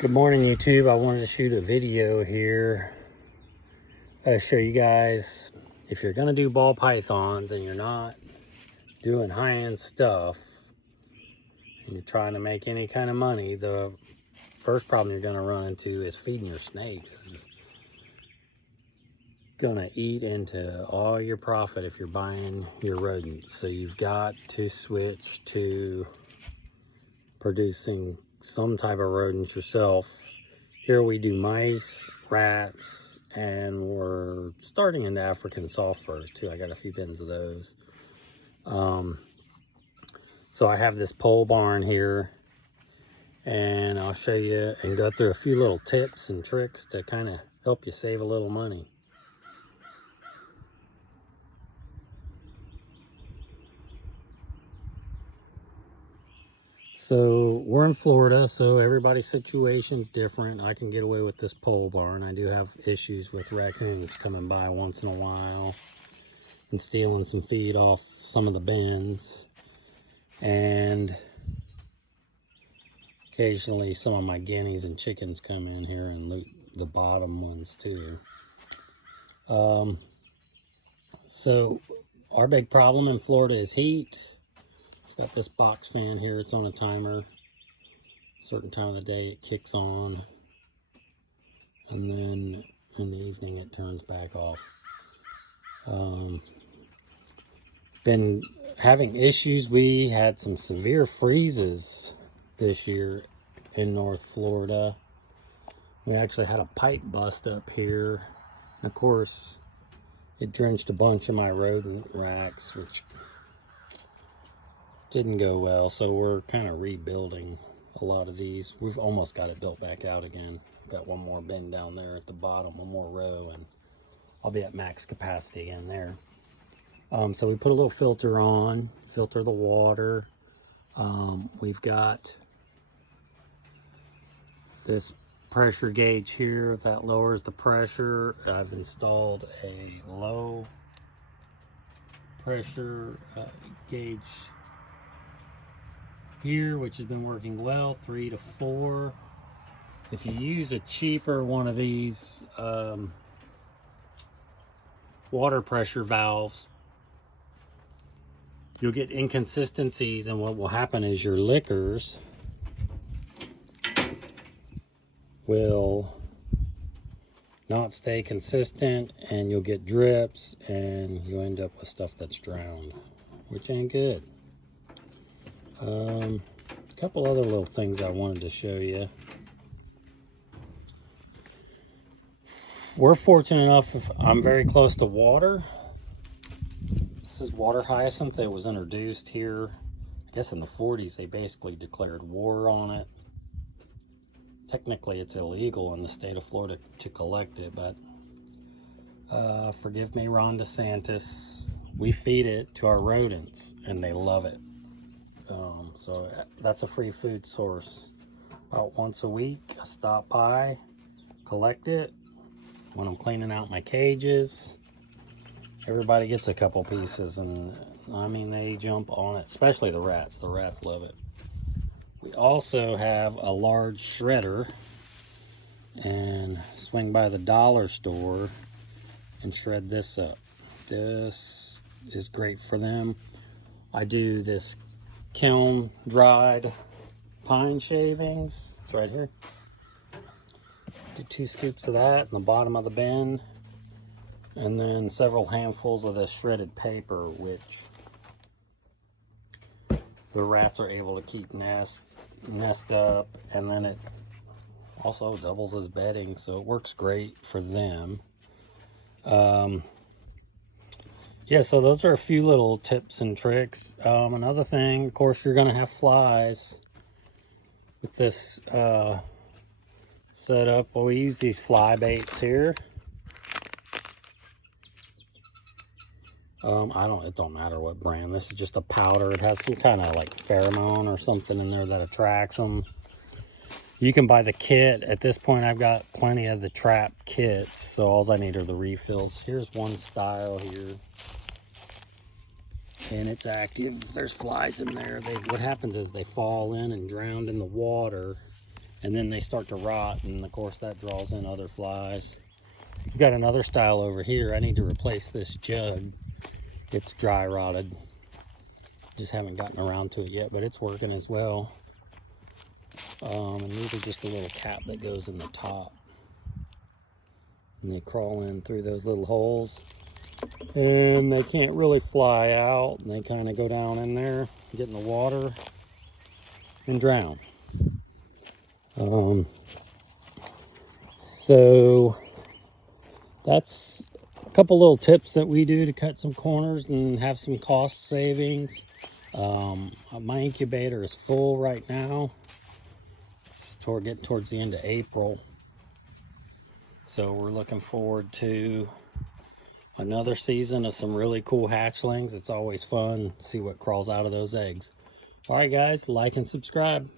Good morning, YouTube. I wanted to shoot a video here. Show you guys, if you're gonna do ball pythons and you're not doing high-end stuff and you're trying to make any kind of money, the first problem you're gonna run into is feeding your snakes. This is gonna eat into all your profit if you're buying your rodents. So you've got to switch to producing some type of rodents yourself. Here we do mice, rats, and we're starting into African soft furs too. I got a few bins of those. So I have this pole barn here, and I'll show you and go through a few little tips and tricks to kind of help you save a little money. So we're in Florida, so everybody's situation's different. I can get away with this pole barn. I do have issues with raccoons coming by once in a while and stealing some feed off some of the bins. And occasionally some of my guineas and chickens come in here and loot the bottom ones too. So our big problem in Florida is heat. Got this box fan here, it's on a timer. Certain time of the day it kicks on, and then in the evening it turns back off. Been having issues. We had some severe freezes this year in North Florida. We actually had a pipe bust up here, and of course it drenched a bunch of my rodent racks, which didn't go well. So we're kind of rebuilding a lot of these. We've almost got it built back out again. Got one more bin down there at the bottom, one more row, and I'll be at max capacity again there. So we put a little filter on, filter the water. We've got this pressure gauge here that lowers the pressure. I've installed a low pressure gauge here, which has been working well, 3 to 4. If you use a cheaper one of these water pressure valves, you'll get inconsistencies, and what will happen is your liquors will not stay consistent, and you'll get drips, and you end up with stuff that's drowned, which ain't good. A couple other little things I wanted to show you. We're fortunate enough, if I'm very close to water. This is water hyacinth that was introduced here, I guess in the 40s. They basically declared war on it. Technically it's illegal in the state of Florida to collect it, but forgive me, Ron DeSantis, we feed it to our rodents and they love it. So that's a free food source. About once a week I stop by, collect it. When I'm cleaning out my cages, everybody gets a couple pieces, and I mean, they jump on it, especially the rats. The rats love it. We also have a large shredder, and swing by the dollar store and shred this up. This is great for them. I do this kiln dried pine shavings. It's right here. Do 2 scoops of that in the bottom of the bin, and then several handfuls of this shredded paper, which the rats are able to keep nest up, and then it also doubles as bedding, so it works great for them. Yeah, so those are a few little tips and tricks. Another thing, of course, you're gonna have flies with this setup. Well, we use these fly baits here. It don't matter what brand. This is just a powder. It has some kind of like pheromone or something in there that attracts them. You can buy the kit. At this point, I've got plenty of the trap kits, so all I need are the refills. Here's one style here, and it's active. There's flies in there. What happens is they fall in and drown in the water, and then they start to rot, and of course that draws in other flies. We've got another style over here. I need to replace this jug. It's dry rotted. Just haven't gotten around to it yet, but it's working as well. And these are just a little cap that goes in the top. And they crawl in through those little holes. And they can't really fly out. And they kind of go down in there, get in the water, and drown. So that's a couple little tips that we do to cut some corners and have some cost savings. My incubator is full right now. It's getting towards the end of April. So we're looking forward to another season of some really cool hatchlings. It's always fun to see what crawls out of those eggs. All right, guys, like and subscribe.